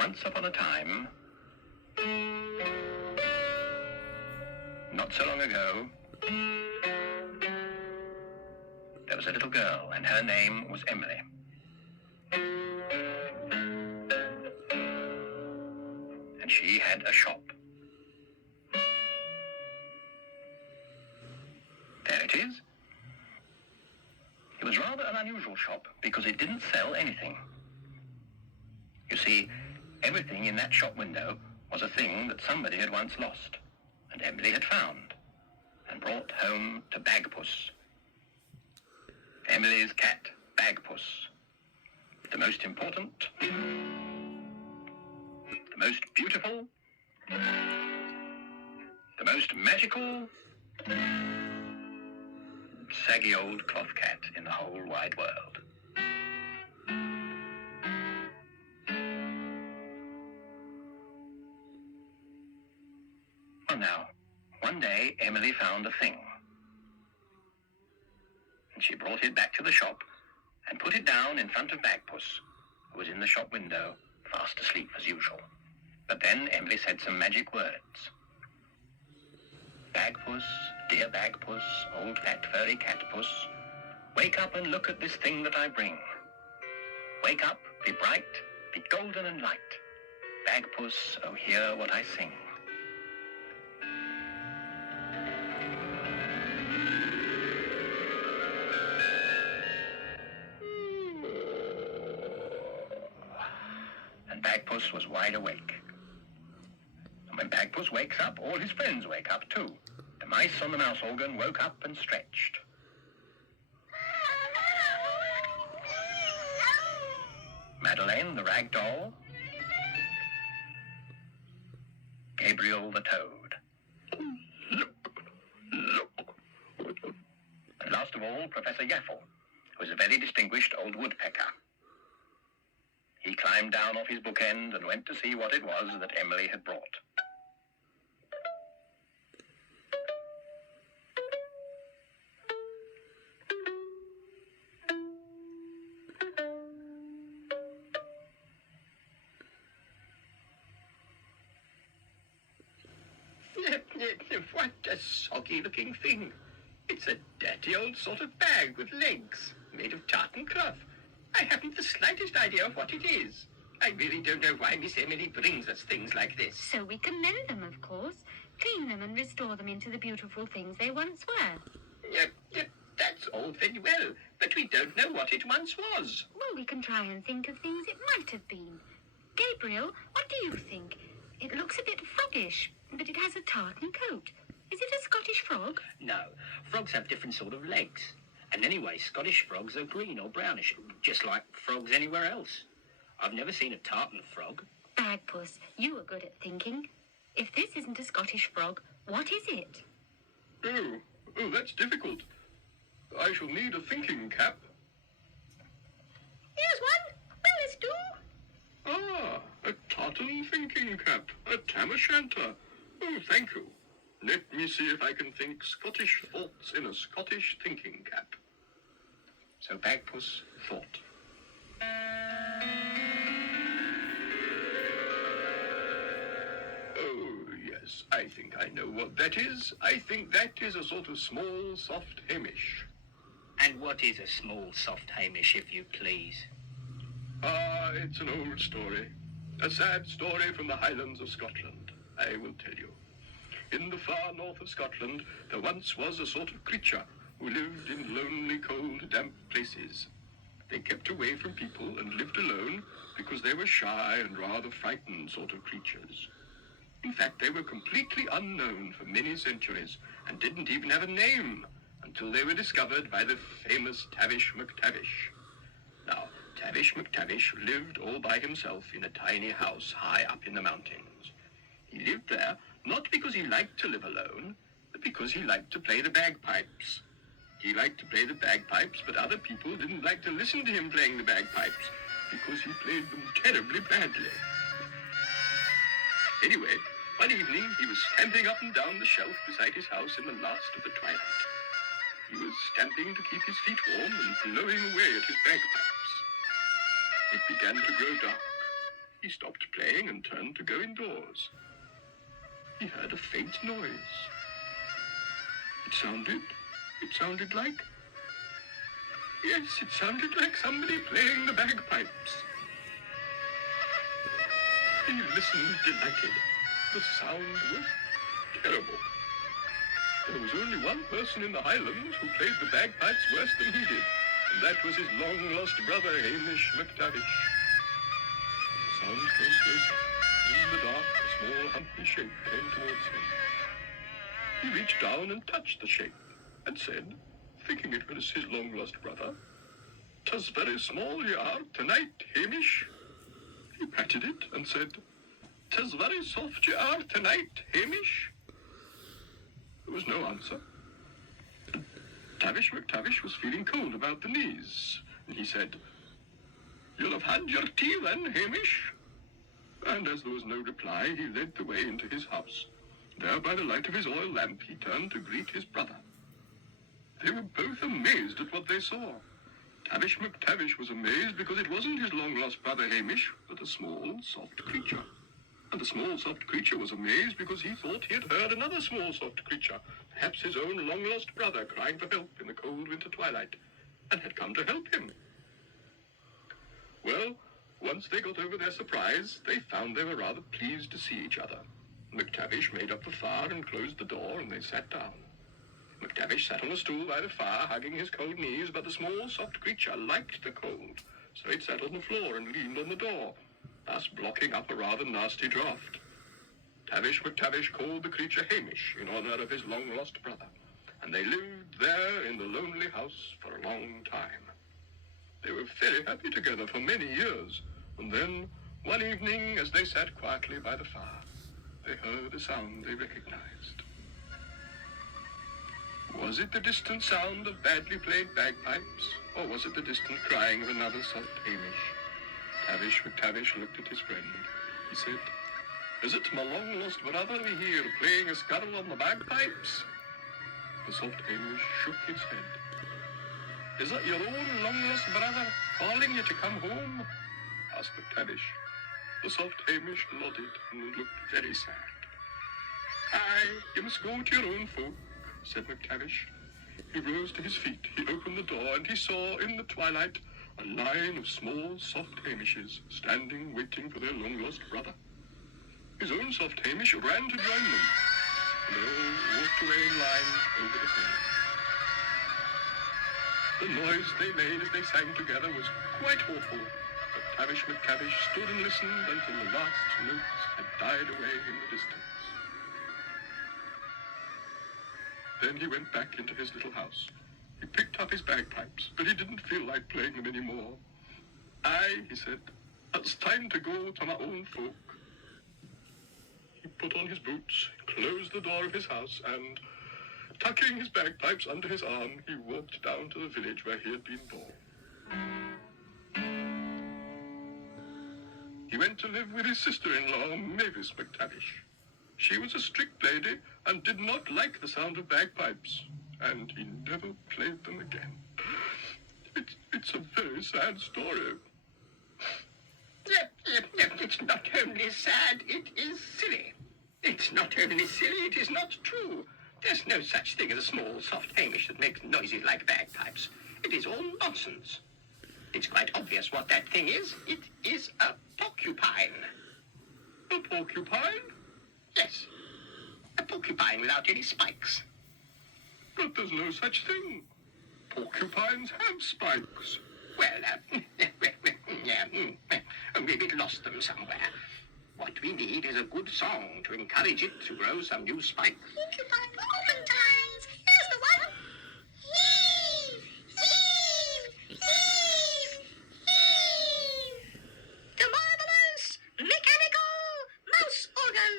Once upon a time, not so long ago, there was a little girl, and her name was Emily. And she had a shop. There it is. It was rather an unusual shop because it didn't sell anything. You see, everything in that shop window was a thing that somebody had once lost, and Emily had found, and brought home to Bagpuss. Emily's cat, Bagpuss. The most important, the most beautiful, the most magical, saggy old cloth cat in the whole wide world. Well now, one day Emily found a thing. And she brought it back to the shop and put it down in front of Bagpuss, who was in the shop window, fast asleep as usual. But then Emily said some magic words. Bagpuss, dear Bagpuss, old fat furry catpuss, wake up and look at this thing that I bring. Wake up, be bright, be golden and light. Bagpuss, oh hear what I sing. And Bagpuss was wide awake. And when Bagpuss wakes up, all his friends wake up too. The mice on the mouse organ woke up and stretched. Madeleine, the rag doll. Gabriel, the toad. And last of all, Professor Yaffle, who was a very distinguished old woodpecker. He climbed down off his bookend and went to see what it was that Emily had brought. What a soggy-looking thing. It's a dirty old sort of bag with legs, made of tartan cloth. I haven't the slightest idea of what it is. I really don't know why Miss Emily brings us things like this. So we can mend them, of course. Clean them and restore them into the beautiful things they once were. Yep, that's all very well, but we don't know what it once was. Well, we can try and think of things it might have been. Gabriel, what do you think? It looks a bit froggish, but it has a tartan coat. Is it a Scottish frog? No, frogs have different sort of legs. And anyway, Scottish frogs are green or brownish, just like frogs anywhere else. I've never seen a tartan frog. Bagpuss, you are good at thinking. If this isn't a Scottish frog, what is it? Oh, that's difficult. I shall need a thinking cap. Here's one. Will this do? Ah, a tartan thinking cap, a tam o' shanter. Oh, thank you. Let me see if I can think Scottish thoughts in a Scottish thinking cap. So Bagpuss thought. Oh, yes, I think I know what that is. I think that is a sort of small, soft Hamish. And what is a small, soft Hamish, if you please? Ah, it's an old story. A sad story from the Highlands of Scotland, I will tell you. In the far north of Scotland, there once was a sort of creature who lived in lonely, cold, damp places. They kept away from people and lived alone because they were shy and rather frightened sort of creatures. In fact, they were completely unknown for many centuries and didn't even have a name until they were discovered by the famous Tavish MacTavish. Now, Tavish MacTavish lived all by himself in a tiny house high up in the mountains. He lived there not because he liked to live alone, but because he liked to play the bagpipes. He liked to play the bagpipes, but other people didn't like to listen to him playing the bagpipes because he played them terribly badly. Anyway, one evening he was stamping up and down the shelf beside his house in the last of the twilight. He was stamping to keep his feet warm and blowing away at his bagpipes. It began to grow dark. he stopped playing and turned to go indoors. He heard a faint noise. It sounded like... Yes, it sounded like somebody playing the bagpipes. He listened delighted. The sound was terrible. There was only one person in the Highlands who played the bagpipes worse than he did, and that was his long-lost brother, Hamish McTavish. The sound came closer. In the dark, a small humpy shape came towards him. He reached down and touched the shape, and said, thinking it was his long-lost brother, "'Tis very small ye are tonight, Hamish." He patted it and said, "'Tis very soft ye are tonight, Hamish." There was no answer. Tavish McTavish was feeling cold about the knees, and he said, "You'll have had your tea then, Hamish." And as there was no reply, he led the way into his house. There, by the light of his oil lamp, he turned to greet his brother. They were both amazed at what they saw. Tavish McTavish was amazed because it wasn't his long-lost brother Hamish, but a small, soft creature. And the small, soft creature was amazed because he thought he had heard another small, soft creature, perhaps his own long-lost brother, crying for help in the cold winter twilight, and had come to help him. Well, once they got over their surprise, they found they were rather pleased to see each other. McTavish made up the fire and closed the door, and they sat down. McTavish sat on a stool by the fire, hugging his cold knees, but the small, soft creature liked the cold, so it sat on the floor and leaned on the door, thus blocking up a rather nasty draught. Tavish McTavish called the creature Hamish in honor of his long-lost brother, and they lived there in the lonely house for a long time. They were very happy together for many years, and then, one evening, as they sat quietly by the fire, they heard a sound they recognized. Was it the distant sound of badly played bagpipes, or was it the distant crying of another soft Hamish? Tavish McTavish looked at his friend. He said, "Is it my long-lost brother we hear playing a scuttle on the bagpipes?" The soft Hamish shook his head. "Is it your own long-lost brother calling you to come home?" asked McTavish. The soft Hamish nodded and looked very sad. "Aye, you must go to your own folk," said McTavish. He rose to his feet, he opened the door, and he saw in the twilight a line of small, soft Hamishes standing waiting for their long-lost brother. His own soft Hamish ran to join them, and they all walked away in line over the hill. The noise they made as they sang together was quite awful, but Tavish McTavish stood and listened until the last notes had died away in the distance. Then he went back into his little house. He picked up his bagpipes, but he didn't feel like playing them anymore. "Aye," he said, "it's time to go to my own folk." He put on his boots, closed the door of his house, and, tucking his bagpipes under his arm, he walked down to the village where he had been born. He went to live with his sister-in-law, Mavis McTavish. She was a strict lady and did not like the sound of bagpipes, and he never played them again. It's a very sad story. It's not only sad, it is silly. It's not only silly, it is not true. There's no such thing as a small, soft Hamish that makes noises like bagpipes. It is all nonsense. It's quite obvious what that thing is. It is a porcupine. A porcupine? Yes, a porcupine without any spikes. But there's no such thing. Porcupines have spikes. Well, we've lost them somewhere. What we need is a good song to encourage it to grow some new spikes. Porcupine for Oftentimes. Here's the one. Heave, heave, heave, heave. The marvelous mechanical mouse organ.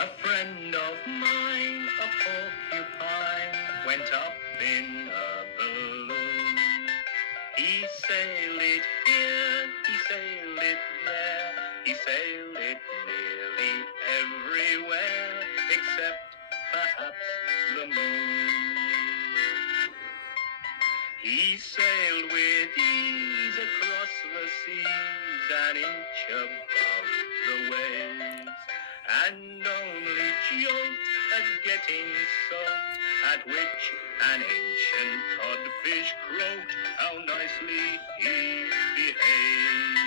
A friend of mine, a porcupine, went up in a balloon. He sailed it here, he sailed it there, he sailed it nearly everywhere, except perhaps the moon. He sailed with ease across the seas, an inch above the waves, and only joked at getting soaked, at which an ancient codfish croaked how nicely he behaved.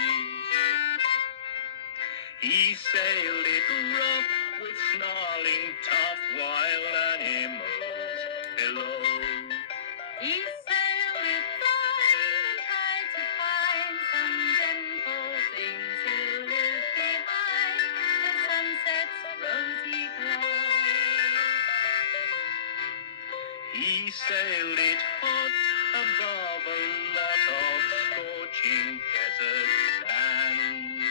He sailed it rough with snarling tough wild animals below. He sailed it fine and tried to find some gentle things to live behind the sunset's rosy glow. He sailed it hot above a lot of scorching desert sand.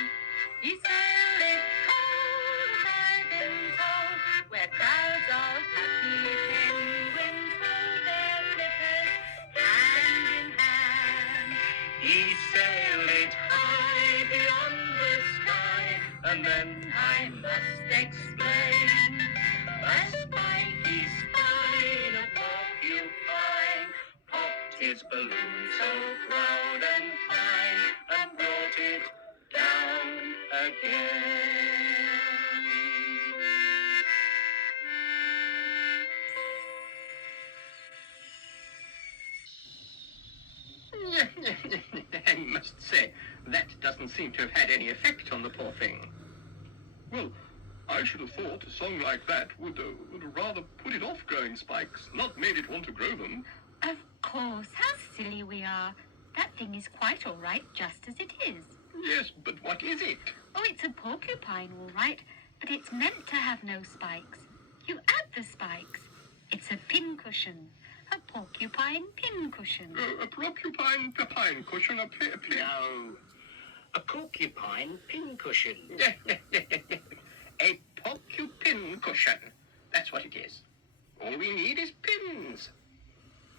He sailed it cold, as I've been told, where crowds of happy penguins hold their flippers hand in hand. He sailed it high beyond the sky, and then I must explain. A spiky spine, a porcupine, popped his balloon so proud and fine, and brought it down again. I must say, that doesn't seem to have had any effect on the poor thing. Well, I should have thought a song like that would rather put it off growing spikes, not made it want to grow them. Of course, how silly we are. That thing is quite all right, just as it is. Yes, but what is it? Oh, it's a porcupine, all right, but it's meant to have no spikes. You add the spikes. It's a pincushion. A porcupine pincushion. A porcupine pine cushion, a No, a porcupine pincushion. A porcupine cushion. That's what it is. All we need is pins.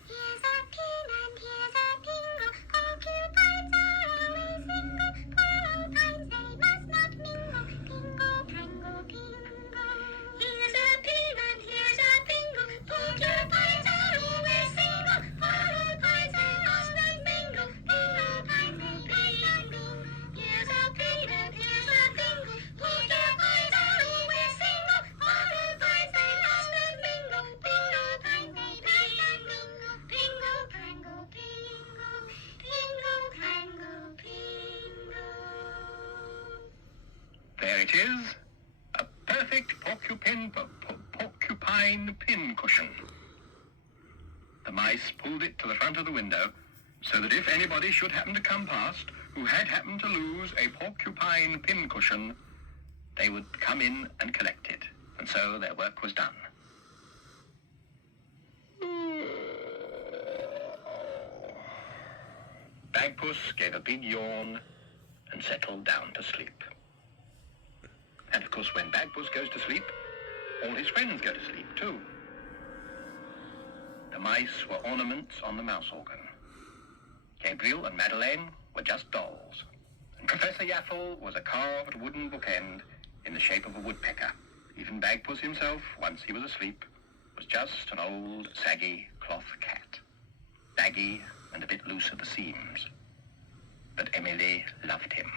Here's a pin and here's a pingle. Porcupines are always single. Porcupines, they must not mingle. Pingle, prangle, pingle. Here's a pin and here's a pingle. Porcupines are always single. Porcupines, they must not mingle. Pingle, prangle, pingle. Here's a pin and here's a pingle. Porcupines are always single. Porcupines, they must not mingle. Pingle, prangle, pingle. Pingle, prangle, pingle. Pingle, prangle, pingle. There it is. A perfect porcupine pin cushion. The mice pulled it to the front of the window so that if anybody should happen to come past who had happened to lose a porcupine pin cushion, they would come in and collect it. And so their work was done. Bagpuss gave a big yawn and settled down to sleep. And of course, when Bagpuss goes to sleep, all his friends go to sleep too. The mice were ornaments on the mouse organ. Gabriel and Madeleine were just dolls. And Professor Yaffle was a carved wooden bookend in the shape of a woodpecker. Even Bagpuss himself, once he was asleep, was just an old, saggy cloth cat. Baggy and a bit loose at the seams. But Emily loved him.